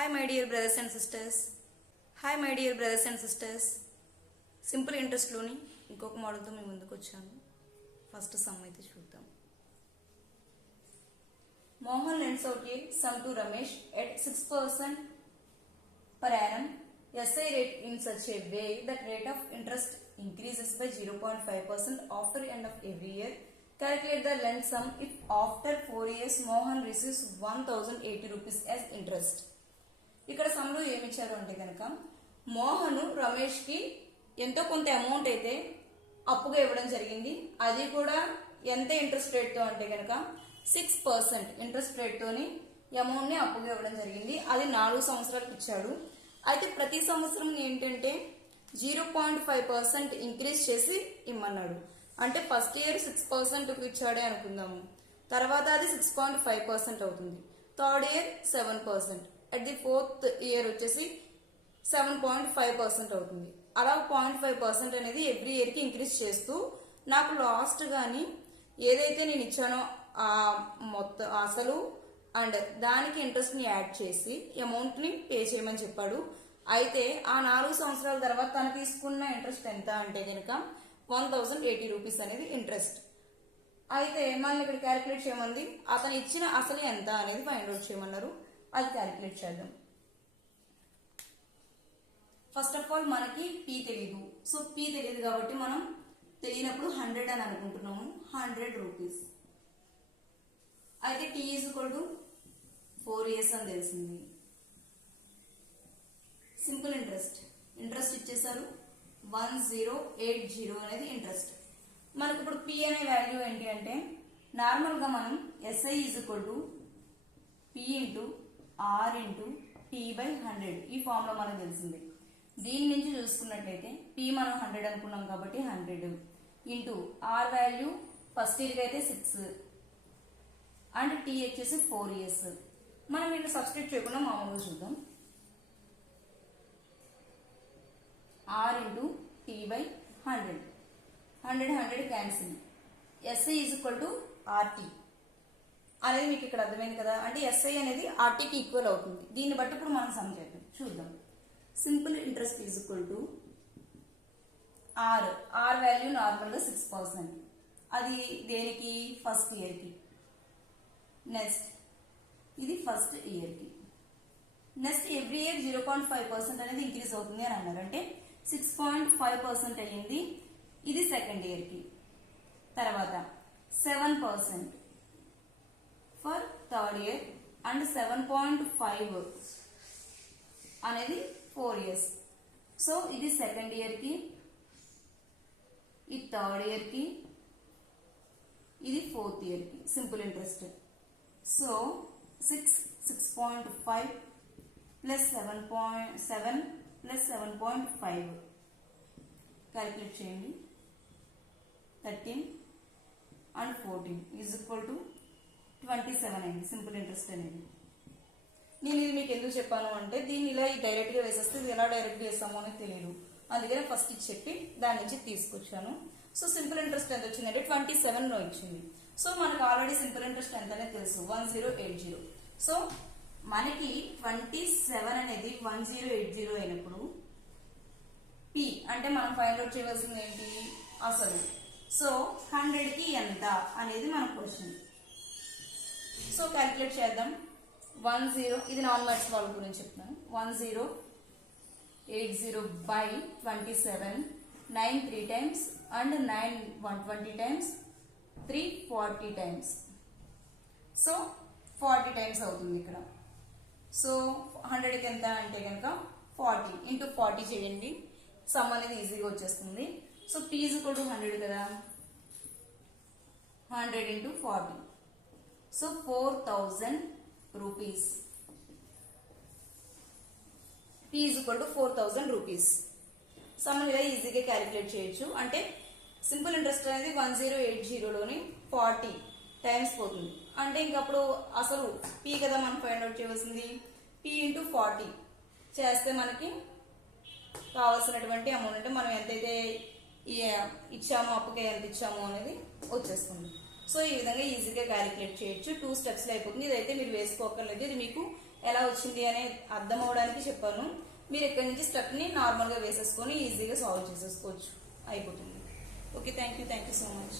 Hi my dear brothers and sisters. Hi my dear brothers and sisters. Simple ఇంట్రెస్ట్లోని ఇంకొక మోడల్తో మేము ముందుకు వచ్చాను. ఫస్ట్ సమ్ అయితే చూద్దాం. Mohan lends out a sum to Ramesh at 6% per annum SI rate in such a way that rate of interest increases by 0.5% after end of every year. Calculate the lent sum if after 4 years Mohan receives 1080 rupees as interest. ఇక్కడ సమ్లో ఏమి ఇచ్చారు అంటే కనుక మోహన్ రమేష్ కి ఎంతో కొంత amount అయితే అప్పుగా ఇవ్వడం జరిగింది. అది కూడా ఎంత ఇంట్రెస్ట్ రేట్ తో అంటే కనుక 6% ఇంట్రెస్ట్ రేట్ తోని అమౌంట్ ని అప్పుగా ఇవ్వడం జరిగింది. అది 4 సంవత్సరాలకు ఇచ్చాడు. అయితే ప్రతి సంవత్సరం ఏంటంటే 0.5% ఇంక్రీజ్ చేసి ఇమ్మన్నాడు. అంటే ఫస్ట్ ఇయర్ 6% ఇచ్చాడే అనుకుందాము, తర్వాత అది 6.5% అవుతుంది, third year 7%, at the fourth year వచ్చేసి 7.5% అవుతుంది. అలా 0.5% అనేది ఎవ్రీ ఇయర్ కి ఇంక్రీజ్ చేస్తూ నాకు లాస్ట్ గాని ఏదైతే నేను ఇచ్చానో ఆ మొత్తం అసలు అండ్ దానికి ఇంట్రెస్ట్ ని యాడ్ చేసి అమౌంట్ ని పే చేయమని చెప్పాడు. అయితే ఆ 4 సంవత్సరాల తర్వాత తను తీసుకున్న ఇంట్రెస్ట్ ఎంత అంటే కనుక 1080 రూపీస్ అనేది ఇంట్రెస్ట్. అయితే మనం ఇక్కడ క్యాలిక్యులేట్ చేయమంది, అతను ఇచ్చిన అసలు ఎంత అనేది ఫైండ్ అవుట్ చేయమన్నారు. అది క్యాలిక్యులేట్ చేద్దాం. ఫస్ట్ ఆఫ్ ఆల్ మనకి పీ తెలియదు. సో పీ తెలియదు కాబట్టి మనం తెలియనప్పుడు 100 అని అనుకుంటున్నాము. 100 రూపీస్. అయితే T is equal to 4 years అని తెలిసింది. సింపుల్ ఇంట్రెస్ట్ ఇచ్చేసారు 1080 అనేది ఇంట్రెస్ట్. మనకి ఇప్పుడు పి అనే వాల్యూ ఏంటి అంటే నార్మల్ గా మనం SI is equal to P into R into T by 100 ఈ ఫామ్ లో మనకు తెలిసింది. దీని నుంచి చూసుకున్నట్లయితే పి మనం 100 అనుకున్నాం కాబట్టి 100 into R value first year కి అయితే 6 అండ్ టీ వచ్చేసి 4 years. మనం వీటిని సబ్స్టిట్యూట్ చేయకుండా మామూలుగా చూద్దాం. R into T by 100 cancel. SI is equal to RT అనేది మీకు ఇక్కడ అర్థమైంది కదా. అంటే ఎస్ఐ అనేది ఆర్టీకి ఈక్వల్ అవుతుంది. దీన్ని బట్టి ఇప్పుడు మనం సమ్ చేద్దాం, చూద్దాం. Simple interest is equal to R value normal గా 6%. అది దేనికి? ఫస్ట్ ఇయర్ కి. నెక్స్ట్ ఇది ఫస్ట్ ఇయర్ కి. నెక్స్ట్ ఎవ్రీ ఇయర్ 0.5% అనేది ఇంక్రీజ్ అవుతుంది అని అన్నారు. అంటే 6.5% అయ్యింది. ఇది సెకండ్ ఇయర్ కి. తర్వాత 7% ఫర్ థర్డ్ ఇయర్ అండ్ 7.5 అనేది 4 years. సో ఇది సెకండ్ ఇయర్ కి, ఇది థర్డ్ ఇయర్ కి, ఇది ఫోర్త్ ఇయర్ కి. Simple interest. So 6.5 plus 7 plus 7.5 calculate చేయండి. 13 అండ్ 14 ఈజ్ ఈక్వల్ టు 27 అయింది సింపుల్ ఇంట్రెస్ట్ అనేది. నేను ఇది మీకు ఎందుకు చెప్పాను అంటే దీన్ని ఇలా డైరెక్ట్ గా వేసేస్తే ఇది ఎలా డైరెక్ట్ గా వేస్తామో అనేది తెలియదు. అందుకనే ఫస్ట్ ఇది చెప్పి దాని నుంచి తీసుకొచ్చాను. సో సింపుల్ ఇంట్రెస్ట్ ఎంత వచ్చిందంటే 27 లో ఇచ్చింది. సో మనకు ఆల్రెడీ సింపుల్ ఇంట్రెస్ట్ ఎంత అనేది తెలుసు, 1080. సో మనకి 27 అనేది 1080 అయినప్పుడు పి అంటే మనం ఫైండ్ అవుట్ చేయవలసింది ఏంటి? అసలు. సో 100 కి ఎంత అనేది మన క్వశ్చన్. సో క్యాలిక్యులేట్ చేద్దాం. 10 ఇది నాన్ మ్యాథ్స్ వాళ్ళ గురించి చెప్తాను. 1080 by 27 9 3 times and 9 120 times 3 40 times. So 40 times అవుతుంది ఇక్కడ. సో 100 కి ఎంత అంటే కనుక 40 ఇంటూ 40 చేయండి. సమ్ అనేది ఈజీగా వచ్చేస్తుంది. So P is equal to 100 కదా, 100 into 40. So 4000 rupees. P is equal to 4000 rupees. Some ఇలా ఈజీగా క్యాలిక్యులేట్ చేయొచ్చు. అంటే సింపుల్ ఇంట్రెస్ట్ అనేది 1080లోని 40 టైమ్స్ పోతుంది. అంటే ఇంకప్పుడు అసలు పీ కదా మనం ఫైండ్ అవుట్ చేయవలసింది. పీ ఇంటూ 40 చేస్తే మనకి కావాల్సినటువంటి అమౌంట్ అంటే మనం ఎంతైతే ఇచ్చామో అప్పుకే ఎంత ఇచ్చామో అనేది వచ్చేస్తుంది. సో ఈ విధంగా ఈజీగా క్యాలిక్యులేట్ చేయొచ్చు. 2 steps లో అయిపోతుంది. ఇదైతే మీరు వేసుకోకర్లేదు, ఇది మీకు ఎలా వచ్చింది అనే అర్థం అవడానికి చెప్పాను. మీరు ఇక్కడ నుంచి స్టెప్ని నార్మల్గా వేసేసుకొని ఈజీగా సాల్వ్ చేసేసుకోవచ్చు, అయిపోతుంది. Okay, thank you so much.